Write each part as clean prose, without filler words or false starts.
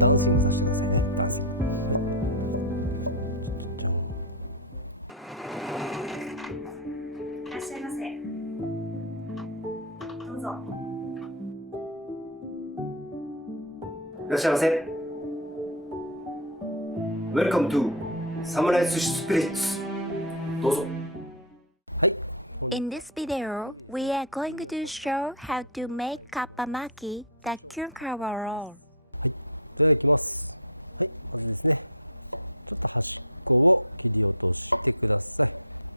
ダンシングさせてくださいね。ダンシング。はい。じゃん。いらっしゃいませ。どうぞ。いらっしゃいませ。Welcome to サムライ寿司スピリッツ。どうぞ。はい。In this video, we are going to show how to make Kappamaki, the cucumber roll. はい。では行きます。はい。まずですね、ちょっと端っこを切り落としてください。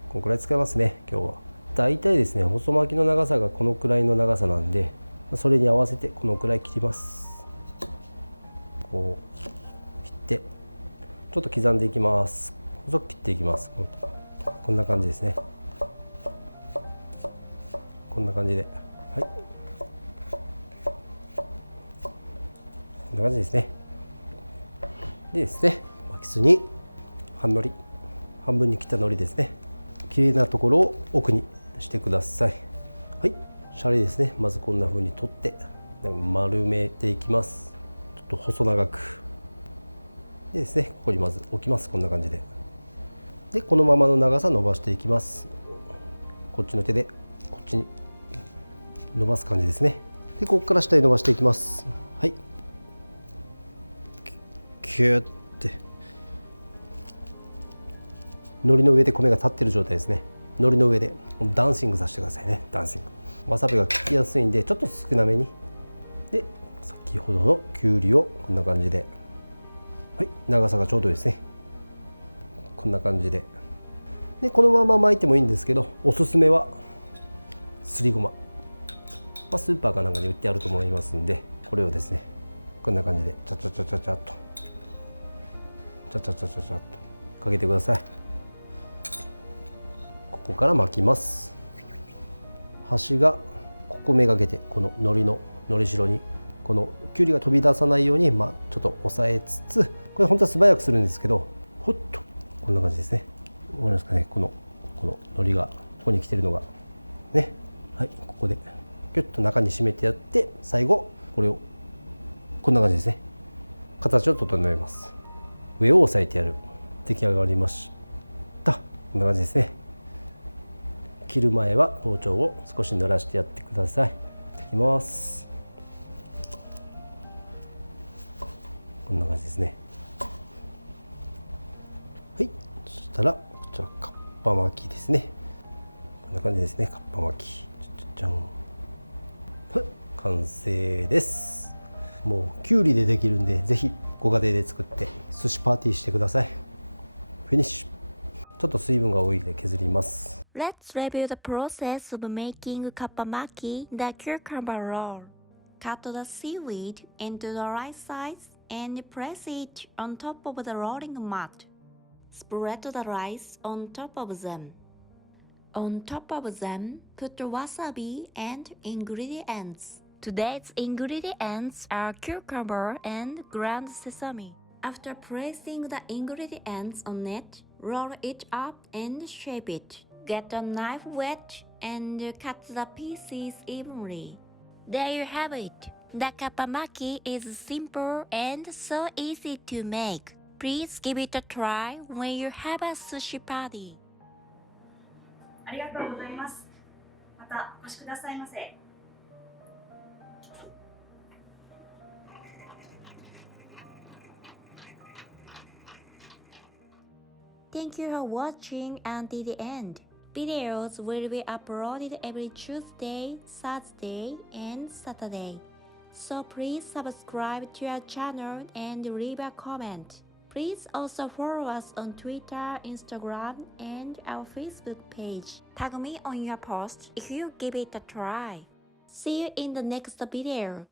このくらい使いますね、今日は。だいたいですね、細巻きの長さがこのくらいの長さなんで、それに合わせてこのくらい切ります。こう切ってちょっと刻んでいきます。細く切っていきます。こんな感じですね。こんな感じで、はい、こんな感じですね。でですね、巻きすに半海苔、半分に切った海苔ですね。綺麗なところを奥にしてください。はい、シャリですね。まずこんな風に取って丸めていきます。ちょっと細長く。でですね、ここにまず置きます。こんな感じで。で、このままの長さ伸ばしていきます。こっちの手でこっちに伸ばす感じですね。で、ここから下に伸ばしていきます。はい。キューって海苔の上で米が立ってる状態ですね。海苔の上でダンシングさせてくださいね。ダンシング。わさびが効きやすいんでちょっと少なめに。で、先ほどのきゅうりをこんな感じで、はい、長さがちょうどいいですね。こんな感じで。で、このまま巻いてもいいんですけど、おすすめはすりごま。スーパーかなんかに売ってあると思いますんで、これをですね、こんな感じでチャチャチャチャチャっとチャチャチャチャチャっとかけてください。ここから巻きます。端がここめがけて、この海苔ののりしろにこのきゅうりが飛び出さないように、ちょっと押さえつつ、これ本当は素早くするんですけど、ほっとこんな感じですね。わかりますかね。この海苔がここに来てるのがね。はい、ここでギュッと中に締めてやって、最後これをこんな感じですね。形を整えます。上を押さえてやる。出来上がりました。こんな感じですね。切る前は包丁を少し濡らしてやってください。いきます。こんな感じですね。はい、そしたらこちらカッパ巻きですね。こんな感じですね。カッパ巻き。じゃん。完成です。もうきゅうりでできるんで、ぜひご家庭で作って寿司パーティーしてください。フィニッシュ。ちょっと水分が多いので削ります。Let's review the process of making Kappamaki, the cucumber roll. Cut the seaweed into the right size and place it on top of the rolling mat. Spread the rice on top of them. On top of them, put wasabi and ingredients. Today's ingredients are cucumber and ground sesame. After placing the ingredients on it, roll it up and shape it. Get a knife wet and cut the pieces evenly. There you have it. The Kappamaki is simple and so easy to make. Please give it a try when you have a sushi party. ありがとうございます。またお越しくださいませ。Thank you for watching until the end. Videos will be uploaded every Tuesday, Thursday, and Saturday. So please subscribe to our channel and leave a comment. Please also follow us on Twitter, Instagram, and our Facebook page. Tag me on your post if you give it a try. See you in the next video.